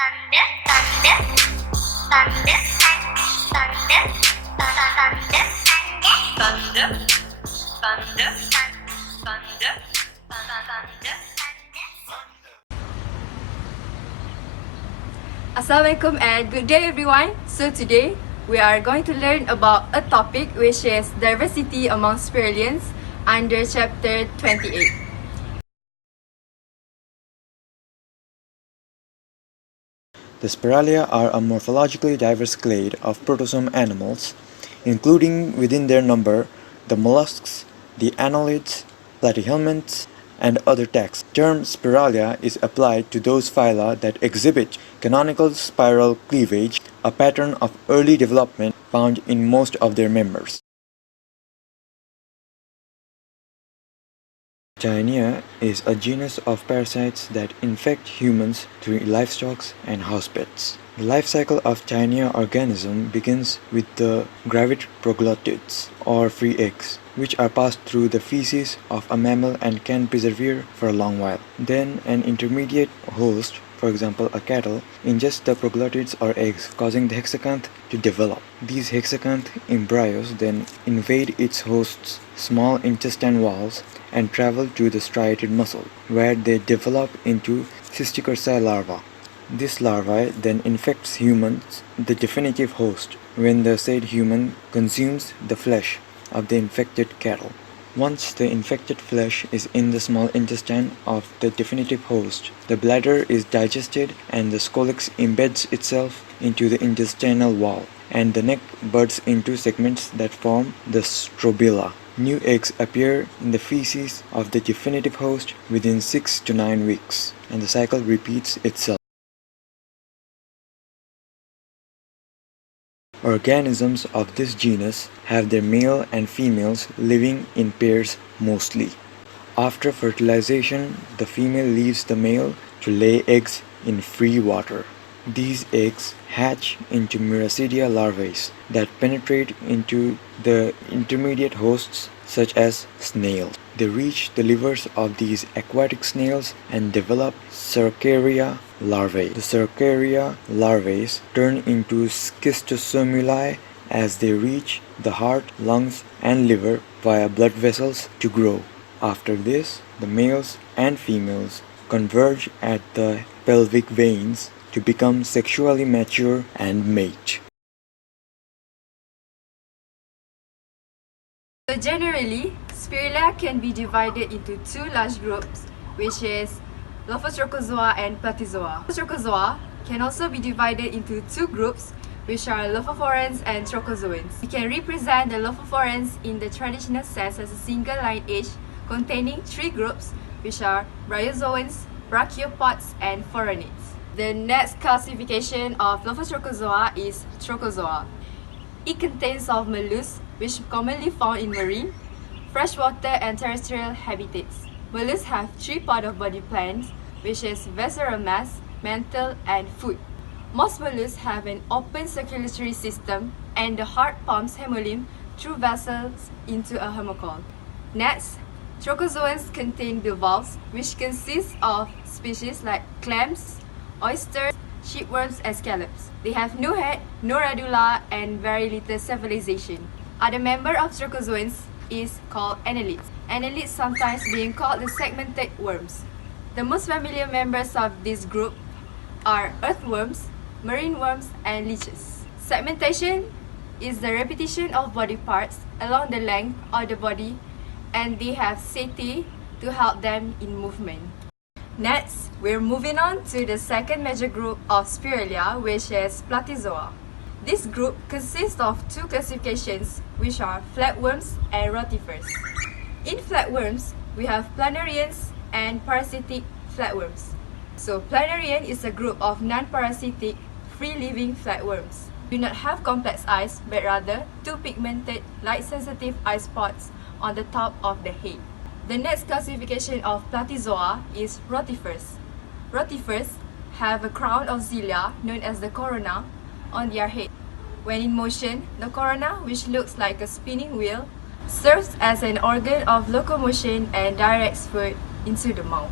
Thunder, thunder, thunder, thunder, thunder, thunder, thunder, thunder, thunder. Assalamualaikum and good day everyone. So today we are going to learn about a topic which is diversity among Spiralians under chapter 28. The Spiralia are a morphologically diverse clade of protozoan animals, including within their number the mollusks, the annelids, platyhelminths, and other taxa. The term Spiralia is applied to those phyla that exhibit canonical spiral cleavage, a pattern of early development found in most of their members. Taenia is a genus of parasites that infect humans through livestock and house pets. The life cycle of Taenia organism begins with the gravid proglottids, or free eggs, which are passed through the feces of a mammal and can persevere for a long while. Then an intermediate host, for example a cattle, ingests the proglottids or eggs, causing the hexacanth to develop. These hexacanth embryos then invade its host's small intestine walls and travel to the striated muscle, where they develop into cystic larvae. This larvae then infects humans, the definitive host, when the said human consumes the flesh of the infected cattle. Once the infected flesh is in the small intestine of the definitive host, the bladder is digested and the scolex embeds itself into the intestinal wall, and the neck buds into segments that form the strobila. New eggs appear in the feces of the definitive host within 6 to 9 weeks, and the cycle repeats itself. Organisms of this genus have their male and females living in pairs mostly. After fertilization, the female leaves the male to lay eggs in free water. These eggs hatch into Miracidia larvae that penetrate into the intermediate hosts such as snails. They reach the livers of these aquatic snails and develop Cercaria larvae. The Cercaria larvae turn into schistosomuli as they reach the heart, lungs, and liver via blood vessels to grow. After this, the males and females converge at the pelvic veins to become sexually mature and mate. So generally, Spiralia can be divided into two large groups, which is Lophotrochozoa and Platyzoa. Lophotrochozoa can also be divided into two groups, which are Lophophorans and Trochozoans. We can represent the Lophophorans in the traditional sense as a single lineage containing three groups, which are Bryozoans, Brachiopods, and Phoranids. The next classification of Lophotrochozoa is Trochozoa. It contains of mollusks, which commonly found in marine, freshwater, and terrestrial habitats. Mollusks have three parts of body plans, which is visceral mass, mantle, and foot. Most mollusks have an open circulatory system, and the heart pumps hemolymph through vessels into a hemocoel. Next, Trochozoans contain bivalves, which consist of species like clams, oysters, shipworms, and scallops. They have no head, no radula, and very little cephalization. Other member of Trochozoans is called annelids. Annelids sometimes being called the segmented worms. The most familiar members of this group are earthworms, marine worms, and leeches. Segmentation is the repetition of body parts along the length of the body, and they have setae to help them in movement. Next, we're moving on to the second major group of Spiralia, which is Platyzoa. This group consists of two classifications, which are flatworms and rotifers. In flatworms, we have planarians and parasitic flatworms. So planarian is a group of non-parasitic, free-living flatworms. Do not have complex eyes, but rather two pigmented, light-sensitive eye spots on the top of the head. The next classification of Platyzoa is rotifers. Rotifers have a crown of cilia, known as the corona, on their head. When in motion, the corona, which looks like a spinning wheel, serves as an organ of locomotion and directs food into the mouth.